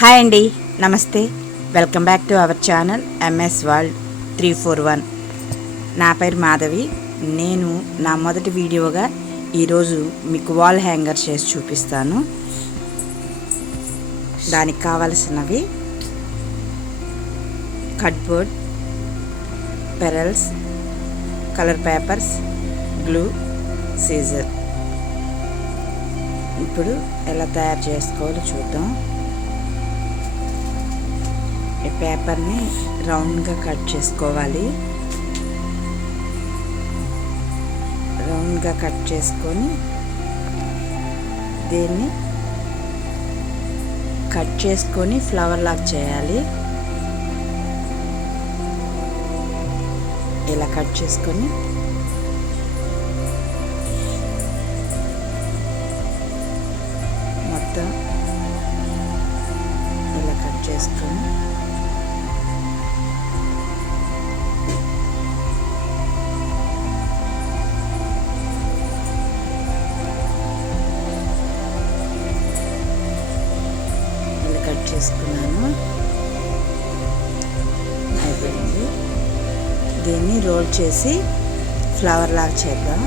Hi అండి నమస్తే. Welcome back to our channel MS world three four one. నా పేరు మాధవి. నేను నా మొదటి వీడియోగా ఈరోజు మీకు వాల్ హ్యాంగర్ చేసి చూపిస్తాను. దానికి కావలసినవి cardboard pearls colour papers glue scissor. ఇప్పుడు ఎలా తయారు చేసుకోవాలో చూద్దాం. పేపర్ని రౌండ్గా కట్ చేసుకోవాలి. రౌండ్గా కట్ చేసుకొని దీన్ని కట్ చేసుకొని ఫ్లవర్ లాక్ చేయాలి. ఇలా కట్ చేసుకొని మొత్తం ఇలా కట్ చేసుకొని ఇలా అయిపోయింది. దీన్ని రోల్ చేసి ఫ్లవర్ లాగా చేద్దాం.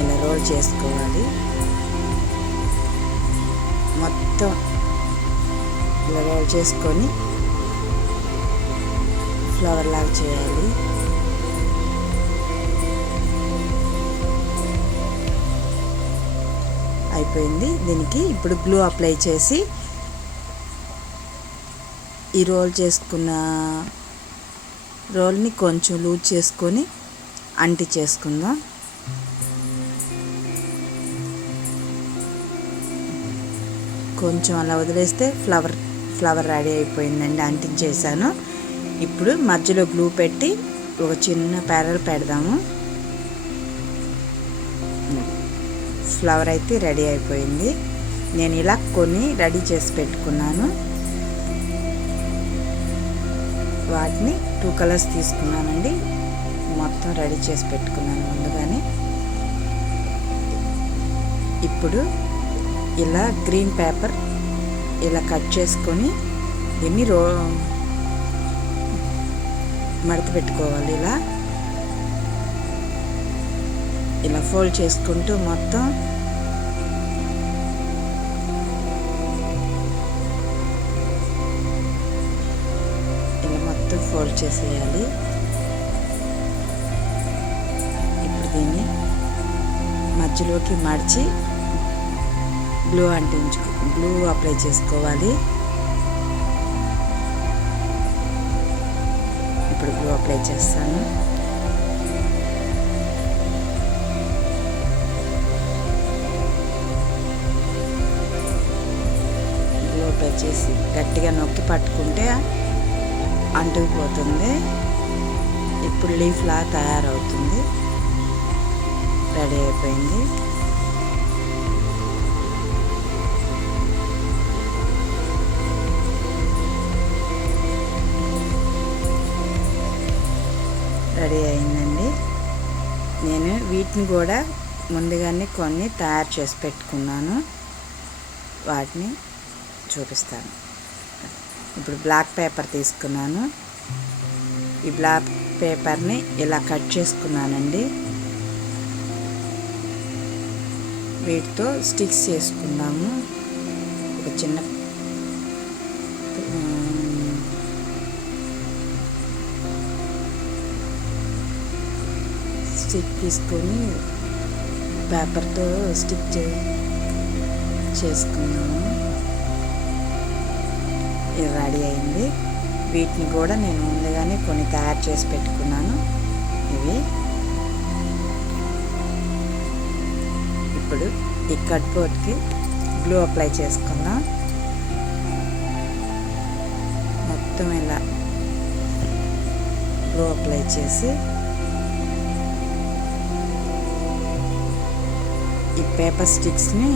ఇలా రోల్ చేసుకోవాలి. మొత్తం ఇలా రోల్ చేసుకొని ఫ్లవర్ లాగా చేయాలి. అయిపోయింది. దీనికి ఇప్పుడు గ్లూ అప్లై చేసి ఈ రోల్ చేసుకున్న రోల్ని కొంచెం లూజ్ చేసుకొని అంటి చేసుకుందాం. కొంచెం అలా వదిలేస్తే ఫ్లవర్ ఫ్లవర్ రెడీ అయిపోయిందండి అంటించేసాను. ఇప్పుడు మధ్యలో గ్లూ పెట్టి ఒక చిన్న ప్యారల్ పెడదాము. ఫ్లవర్ అయితే రెడీ అయిపోయింది. నేను ఇలా కొన్ని రెడీ చేసి పెట్టుకున్నాను. వాటిని టూ కలర్స్ తీసుకున్నానండి. మొత్తం రెడీ చేసి పెట్టుకున్నాను ముందుగానే. ఇప్పుడు ఇలా గ్రీన్ పేపర్ ఇలా కట్ చేసుకొని ఎన్ని రో మడత పెట్టుకోవాలి ఇలా. ఇలా ఫోల్డ్ చేసుకుంటూ మొత్తం ఫోల్డ్ చేసేయాలి. ఇప్పుడు దీన్ని మధ్యలోకి మడిచి బ్లూ అంటించుకో బ్లూ అప్లై చేసుకోవాలి. ఇప్పుడు బ్లూ అప్లై చేస్తాను. బ్లూ అప్లై చేసి గట్టిగా నొక్కి పట్టుకుంటే అంటుకుపోతుంది. ఇప్పుడు లీఫ్లా తయారవుతుంది. రెడీ అయిపోయింది. రెడీ అయిందండి. నేను వీటిని కూడా ముందుగానే కొన్ని తయారు చేసి పెట్టుకున్నాను. వాటిని చూపిస్తాను. ఇప్పుడు బ్లాక్ పేపర్ తీసుకున్నాను. ఈ బ్లాక్ పేపర్ని ఇలా కట్ చేసుకున్నానండి. వీటితో స్టిక్స్ చేసుకుందాము. ఒక చిన్న స్టిక్ తీసుకొని పేపర్తో స్టిక్ చే చేసుకున్నాము ఇది రెడీ అయింది. వీటిని కూడా నేను ముందుగానే కొన్ని తయారు చేసి పెట్టుకున్నాను. ఇవి. ఇప్పుడు ఈ కట్ బోర్డ్కి గ్లూ అప్లై చేసుకుందాం. మొత్తం ఇలా గ్లూ అప్లై చేసి ఈ పేపర్ స్టిక్స్ని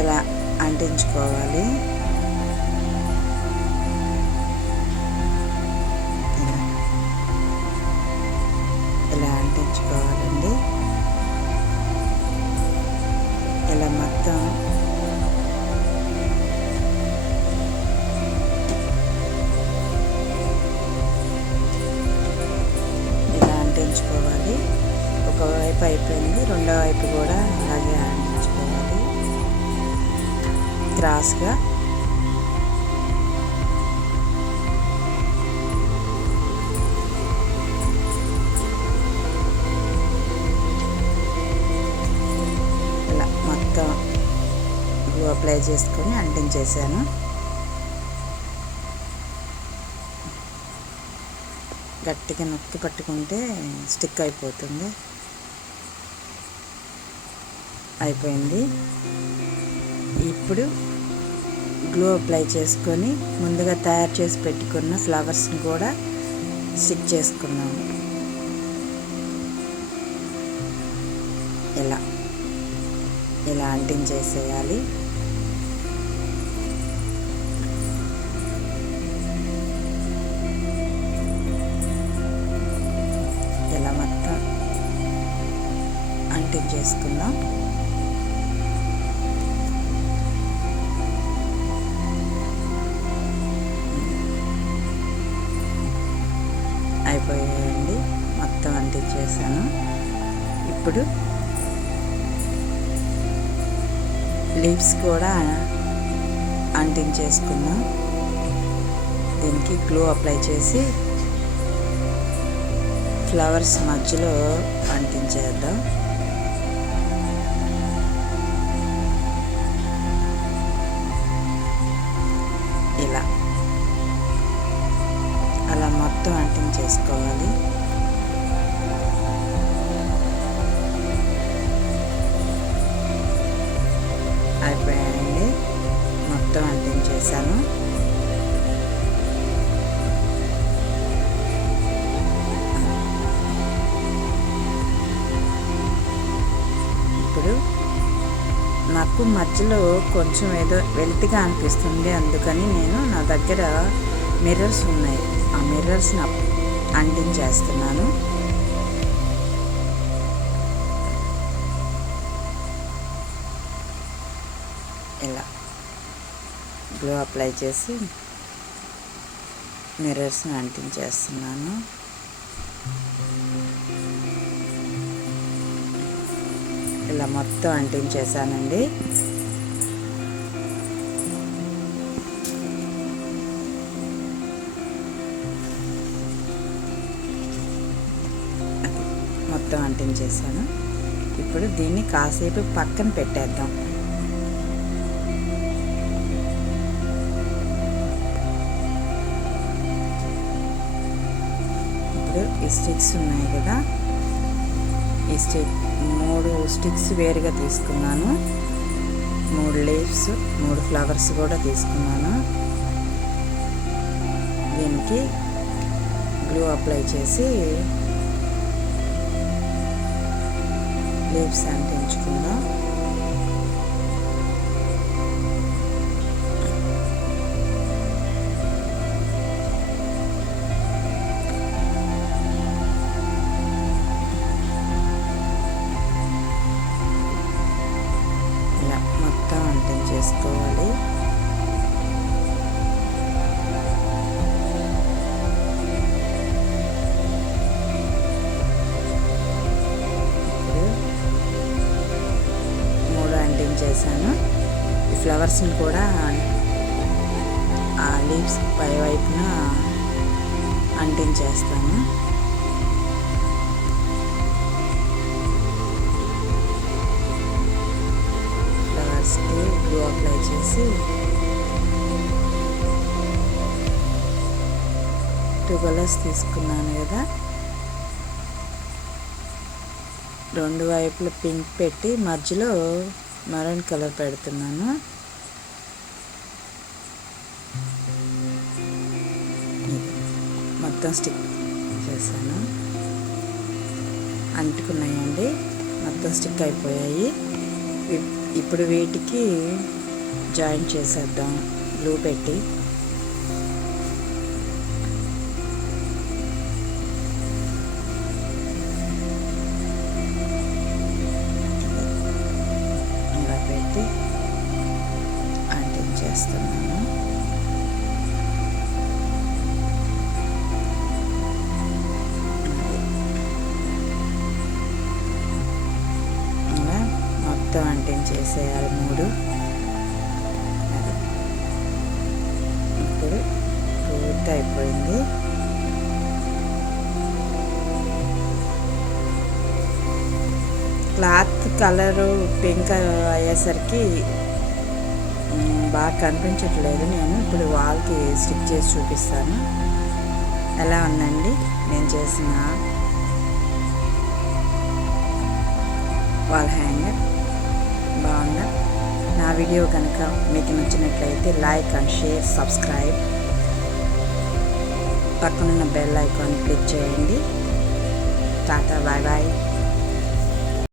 ఇలా అంటించుకోవాలి. ఇలా. అంటించుకోవాలండి. ఇలా మొత్తం ఇలా అంటించుకోవాలి. ఒక వైపు అయిపోయింది రెండో వైపు కూడా క్రాస్గా ఇలా మొత్తం గ్లూ అప్లై చేసుకొని అంటించేసాను గట్టిగా నొక్కి పట్టుకుంటే స్టిక్ అయిపోతుంది అయిపోయింది ఇప్పుడు గ్లూ అప్లై చేసుకొని ముందుగా తయారు చేసి పెట్టుకున్న ఫ్లవర్స్ని కూడా స్టిక్ చేసుకున్నాము ఇలా ఇలా అంటించేసేయాలి ఇలా మొత్తం అంటించేసుకుందాం ఇప్పుడు లీవ్స్ కూడా అంటించేసుకుందాం దీనికి గ్లూ అప్లై చేసి ఫ్లవర్స్ మధ్యలో అంటించేద్దాం. ఇలా. అలా మొత్తం అంటించేసుకోవాలి. నాకు మధ్యలో కొంచెం ఏదో వెలితిగా అనిపిస్తుంది. అందుకని నేను నా దగ్గర మిర్రర్స్ ఉన్నాయి. ఆ మిర్రర్స్ని అంటించేస్తున్నాను ఇలా గ్లో అప్లై చేసి మిర్రర్స్ని అంటించేస్తున్నాను ఇలా మొత్తం అంటించేసానండి మొత్తం అంటించేసాను ఇప్పుడు దీన్ని కాసేపు పక్కన పెట్టేద్దాం. ఇప్పుడు ఈ స్టిక్స్ ఉన్నాయి కదా. ఈ స్టిక్ మూడు స్టిక్స్ వేరుగా తీసుకున్నాను. మూడు లీవ్స్ మూడు ఫ్లవర్స్ కూడా తీసుకున్నాను. దీనికి గ్లూ అప్లై చేసి లీవ్స్ అంటించుకుందాం ఫ్లవర్స్ని కూడా ఆ లీవ్స్ పై వైపున అంటించేస్తాను. ఫ్లవర్స్కి గ్లూ అప్లై చేసి టూ కలర్స్ తీసుకున్నాను కదా. రెండు వైపుల పింక్ పెట్టి మధ్యలో మరూన్ కలర్ పెడుతున్నాను. మొత్తం స్టిక్ చేశాను. అంటుకున్నాయండి. మొత్తం స్టిక్ అయిపోయాయి. ఇప్పుడు వీటికి జాయిన్ చేసేద్దాం. గ్లూ పెట్టి. అయిపోయింది. క్లాత్ కలరు పింక్ అయ్యేసరికి బాగా కనిపించట్లేదు. నేను ఇప్పుడు వాల్కి స్టిక్ చేసి చూపిస్తాను. ఎలా ఉందండి? నేను చేసిన వాల్ హ్యాంగర్ బాగుందా? నా వీడియో కనుక మీకు నచ్చినట్లయితే లైక్ అండ్ షేర్ సబ్స్క్రైబ్. పక్కనున్న బెల్ ఐకాన్ క్లిక్ చేయండి. Tata bye bye.